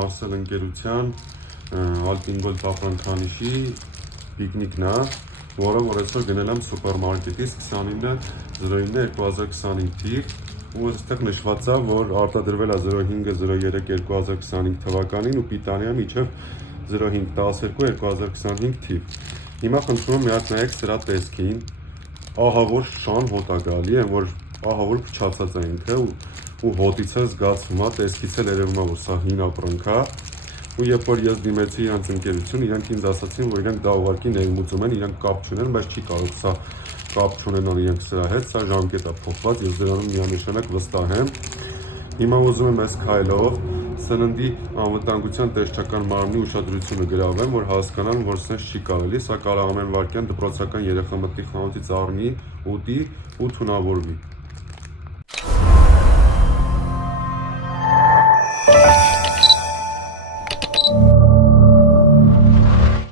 Marcel ընկերության Alpingol տապանքանիշի պիկնիկն է, որը որ այսօր գնել եմ սուպերմարկետից 29/09/2025 թիվ ու այստեղ նշված է, որ արտադրվել է 05/03/2025 թվականին ու պիտանի է մինչև 05/12/2025 թիվ։ Հիմա խնդրում եմ միակ նայեք սրա տեսքին, ահա որ շան հոտ է գալի, որ ահա որ փչացած է ինքը ու հոտից է զգացվում է, տեսքից էլ երևում է, որ սա հին ապրանք է։ Ու երբ որ ես դիմեցի իրանց ընկերություն, իրանք ինձ ասացին, որ իրանք դա ուղղակի ներմուծում են, իրանք կապ չունեն, բայց չի կարող սա կապ չունենալ իրանք սրա հետ, սա ժամկետ է փոխված, ես դրանում միանշանակ վստահ եմ։ Հիմա ուզում եմ այս քայլով սննդի անվտանգության տեսչական մարմնի ուշադրությունը գրավեմ, որ հասկանան, որ սենց չի կարելի, սա կարող ամեն վայրկյան դպրոցական երեխա մտնի խանութից առնի, ուտի ու թունավորվի։